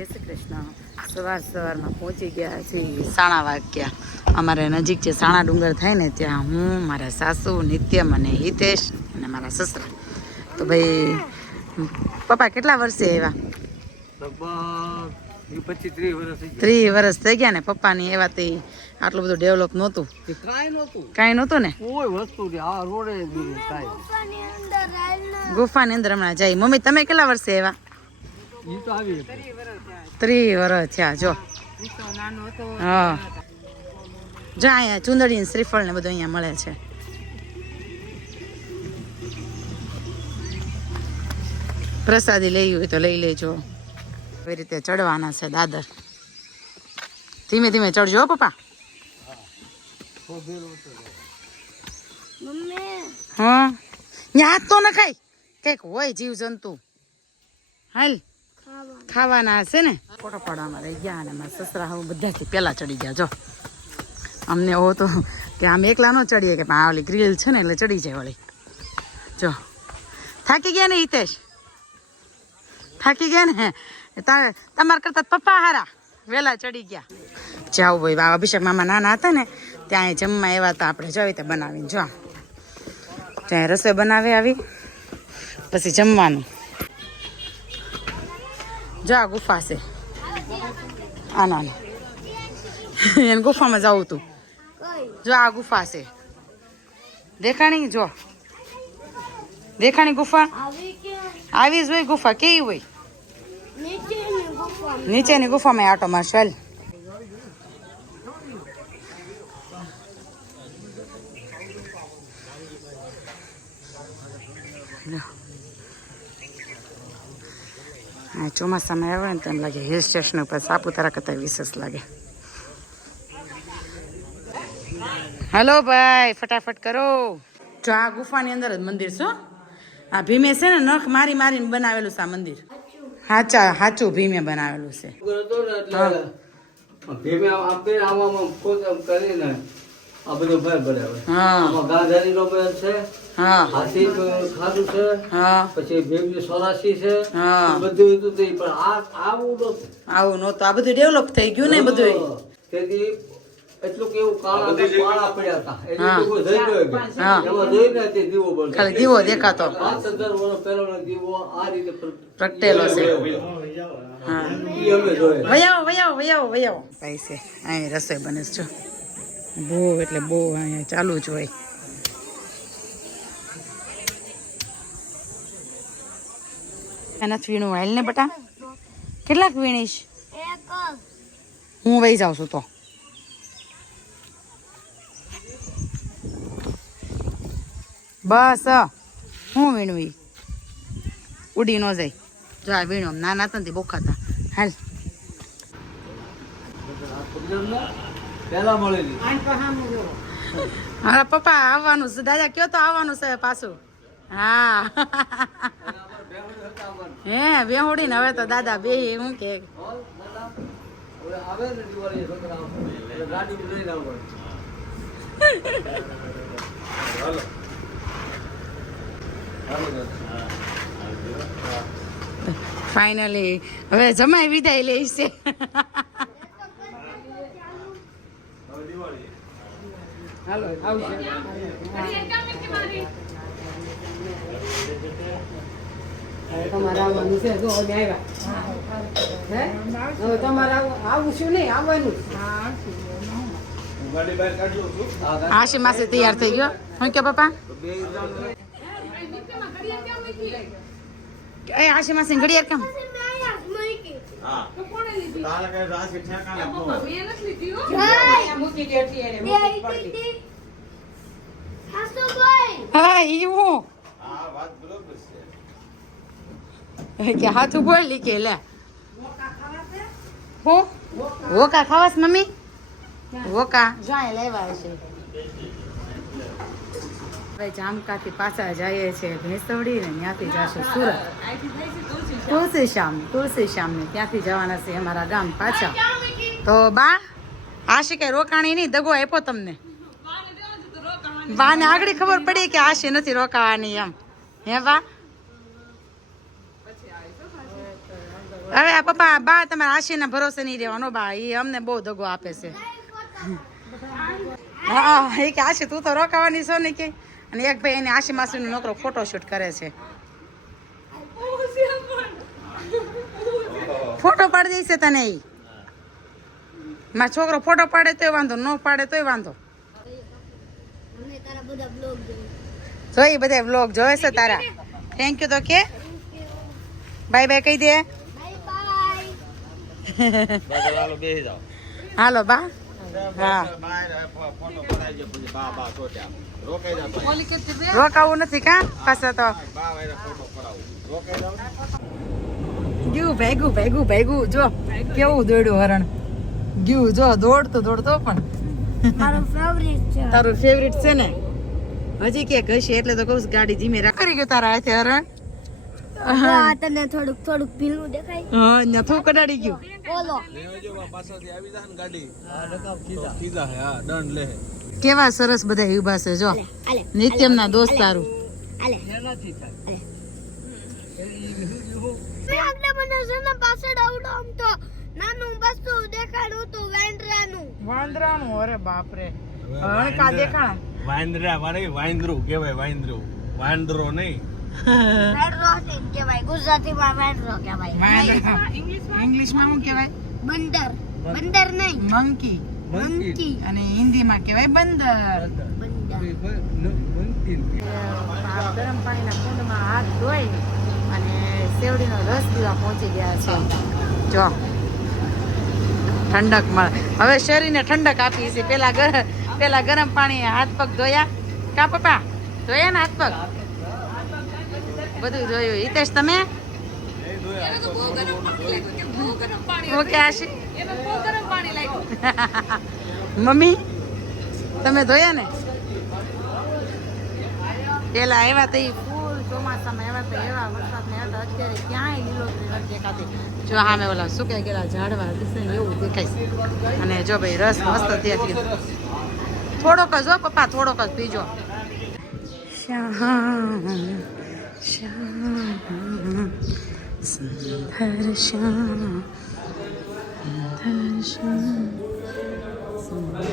જય શ્રી કૃષ્ણ. સવારમાં પહોંચી ગયા છીએ સાણા વાગ્યા. અમારે નજીક જે સાણા ડુંગર થાય ને ત્યાં હું, મારા સાસુ, નિત્યમ અને હિતેશ અને મારા સસરા. તો ભાઈ પપ્પા કેટલા વર્ષે આવ્યા? લગભગ 30 વર્ષ થઈ ગયા ને પપ્પાની એવા તે આટલું બધું ડેવલપ નહોતું. કાંઈ નહોતું ને. કોઈ વસ્તુ ગુફાની અંદર હમણાં જાય. મમ્મી તમે કેટલા વર્ષે આવ્યા? 30 વર્ષ થયા. જો હા, જો અહીંયા ચુંદડી શ્રીફળ ને બધું અહીંયા મળે છે. પ્રસાદી લઈ હોય તો લઈ લેજો. એવી રીતે ચડવાના છે દાદર. ધીમે ધીમે ચડજો પપ્પા. હા, ત્યાં તો ન ખાય, કઈક હોય જીવ જંતુ. હાલ ખાવાના હશે ને. ફોટો પાડવામાં રહી ગયા અને મારા સસરા હવે બધાથી પહેલા ચડી ગયા. જો અમને એવો તો કે આમ એકલા ન ચડીએ કે આ ઓલી ગ્રીલ છે ને એટલે ચડી જાય વળી. જો થાકી ગયા ને હિતેશ? થાકી ગયા ને? તમારા કરતા પપ્પા હારા વહેલા ચડી ગયા. જાઓ ભાઈ, અભિષેક મામા નાના હતા ને ત્યાં જમવા એવા હતા. આપણે જોઈ તે બનાવીને જો ત્યાં રસોઈ બનાવી આવી પછી જમવાનું. જો આ ગુફા છે આના એને ગુફામાં જવું તું. જો આ ગુફા છે દેખાણી. જો દેખાણી ગુફા આવી જ હોય. ગુફા કેવી હોય? નીચેની ગુફામાં આટો મારશો. હાલ ચોમાસામાં આવે ને તો એમ લાગે હિલ સ્ટેશન ઉપર સાપુતારા કરતા વિશેષ લાગે. હલો ભાઈ, ફટાફટ કરો. જો આ ગુફાની અંદર જ મંદિર છે. આ ભીમે છે ને નખ મારી મારીને બનાવેલું છે આ મંદિર. સાચું ભીમે બનાવેલું છે. આવું નતું. આ બધું ડેવલપ થઈ ગયું ને બધું. ખાલી દીવો દેખાતો પ્રગટેલો છે. વયાવો ભાઈ છે. અહીં રસોઈ બને છે. બહુ એટલે બહુ અહીંયા ચાલુ જ હોય. નથી વીણું. હાલ ને બટા, કેટલાક વીણીશ? હું વહી જાઉં છું તો. બસ હું વીણવી ઉડી ન જાય. જો આ વીણો નાના હતા ને બોખાતા. હાલ હા પપ્પા આવવાનું છે. દાદા કયો તો આવવાનું છે પાછું. હા હે બેહોડી ને હવે તો દાદા બે હું કે ફાઇનલી હવે જમાઈ વિદાય લે છે. હાલો આવશે. તમારે આવવાનું છે. જો આવ્યા હવે તમારે આવું શું નહીં આવવાનું. આશી માસે તૈયાર થઈ ગયો. હું કે પપ્પા એ આશી માસી ઘડિયાળ કેમ? હા એવું કે હાથું બોલી કે લે હો વોકા ખાવાસ મમ્મી? વોકા જાય લેવા છે. હવે જામકાથી પાછા જઈએ છીએ ભેંસવડી ને ત્યાંથી જશું સુરત. તુલસી શ્યામ ને ત્યાંથી જવાના છે અમારા ગામ પાછા. તો બા આશી કઈ રોકાણી નહીં, દગો આપ્યો તમને? બાને આગળ ખબર પડી કે આશી નથી રોકાવાની એમ. હે બા હવે આ પપ્પા બા તમારા આશીના ભરોસે નહીં રહેવાનો બા, એ અમને બહુ દગો આપે છે. હા એ કે આશી તું તો રોકાવાની છો ને કે. અને એક ભાઈ એને આશી માસીનો નોકરો ફોટોશૂટ કરે છે. ફોટો પાડી દઈશે તને એ. મારો છોકરો ફોટો પાડે તોય વાંધો, ન પાડે તોય વાંધો. જોઈ બધા વ્લોગ જોવે છે તારા. થેન્ક યુ તો કે બાય બાય કહી દે. હાલો બા. હા રોકાવું નથી કા પાછા તો ગયું ભેગું ભેગું ભેગું. જો કેવું દોડ્યું હરણ ગયું. જો દોડતો દોડતો પણ તારું ફેવરિટ છે ને. હજી કે ઘસી એટલે તો કહું ગાડી ધીમે રાખ. કરી ગયું તારા હાથે હરણ. તને થોડુંક થોડુંક ભીલું દેખાય. હા નથું કડાડી ગયું. બોલો કેવા સરસ બધા ઉભા છે. જો નિત્યમ ના દોસ્ત તારું. વાંદરાનું અરે બાપરે કા દેખાણ. વાંદરા વાળી વાંદરું કેવાય. વાંદરું વાંદરો નહીં. ગુજરાતીમાં વાંદરો કહેવાય. ઇંગ્લિશમાં શું કહેવાય? બંદર. બંદર નહીં, મંકી. મંકી. અને હિન્દીમાં કહેવાય બંદર. ગરમ પાણીના કુંડમાં હાથ ધોઈ અને શેવડીનો રસ પીવા પહોંચી ગયા છે. જો ઠંડક મળે હવે. શરીરને ઠંડક આપી છે. પેલા ગરમ પાણી હાથ પગ ધોયા કા પપ્પા? ધોયા ને હાથ પગ બધું જોયું. હિતેશ તમે? ઓકે આશી મમ્મી તમે ધોયા ને? પેલા આવ્યા તો ફૂલ ચોમાસામાં આવ્યા તો એવા વરસાદને હતા. અત્યારે ક્યાંય લીલોતરી નથી દેખાતી. જો સામે ઓલા સુકાઈ ગયેલા ઝાડવા દિશે ને એવું દેખાય. અને જો ભાઈ રસ મસ્ત ત્યાંથી થોડોક જ હો પપ્પા, થોડોક જ પીજો. શ્યામ શ્યામ સુંદર શ્યામ સુંદર શ્યામ સુંદર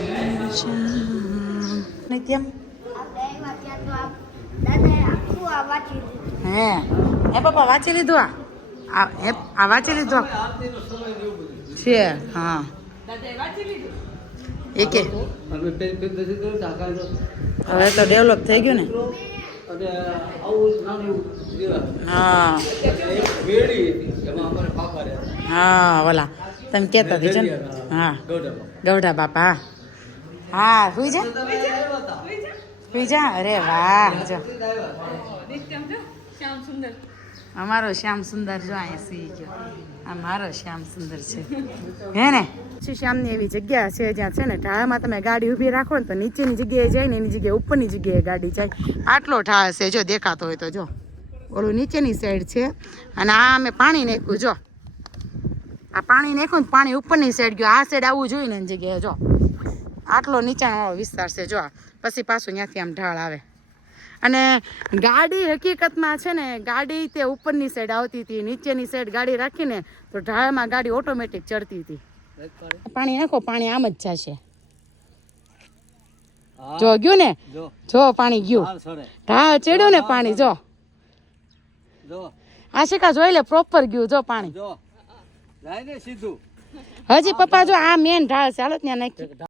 શ્યામ. નિત્યમ હે એ પપ્પા વાંચી લીધું? આ વાંચી લીધું છે? હા એકે હવે તો ડેવલપ થઈ ગયું ને. હા હા ઓલા તમે કેતા હતી છે ને. હા ગૌઢા બાપા. હા સુઈ જા સુઈ જા. અરે વાહ. જો અમારો શ્યામ સુંદર જો અહીંયા સુઈ ગયો. આ મારો શ્યામ સુંદર છે હે ને. શ્યામની એવી જગ્યા છે જ્યાં છે ને ઢાળમાં તમે ગાડી ઊભી રાખો ને તો નીચેની જગ્યાએ જાય ને એની જગ્યાએ ઉપરની જગ્યાએ ગાડી જાય. આટલો ઢાળ છે જો દેખાતો હોય તો. જો ઓલું નીચેની સાઈડ છે અને આ અમે પાણી નાખ્યું. જો આ પાણી નાખ્યું ને પાણી ઉપરની સાઈડ ગયું. આ સાઈડ આવવું જોઈએ ને એની જગ્યાએ. જો આટલો નીચાણવાળો વિસ્તાર છે. જો પછી પાછું ત્યાંથી આમ ઢાળ આવે. અને ગાડી હકીકતમાં છે ને ગાડી તે ઉપરની સાઈડ આવતી હતી, નીચેની સાઈડ ગાડી રાખીને તો ઢાળમાં ગાડી ઓટોમેટિક ચડતી હતી. પાણી નાખો પાણી આમ જ જશે. જો ગયું ને. જો પાણી ગયું. ઢાળ ચડ્યું ને પાણી. જો આશિકા જોઈ લે પ્રોપર ગયું. જો પાણી હજી પપ્પા જો આ મેન ઢાળ છે. હાલો ત્યાં નાખી.